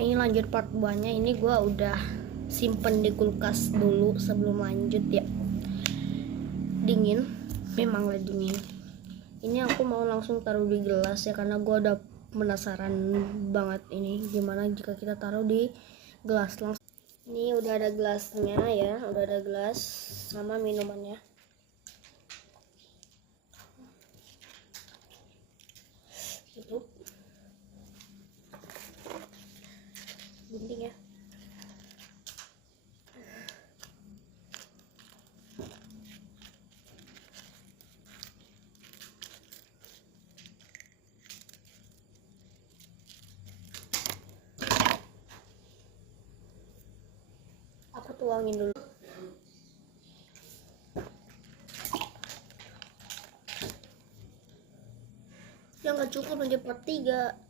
Ini lanjut part 2 nya. Ini gua udah simpen di kulkas dulu sebelum lanjut ya. Dingin, memang lah dingin. Ini aku mau langsung taruh di gelas ya, karena gua udah penasaran banget ini gimana jika kita taruh di gelas langsung. Ini udah ada gelasnya ya, udah ada gelas sama minumannya. Tutup. Gunting ya. Aku tuangin dulu. Ya nggak cukup, lanjut part 3.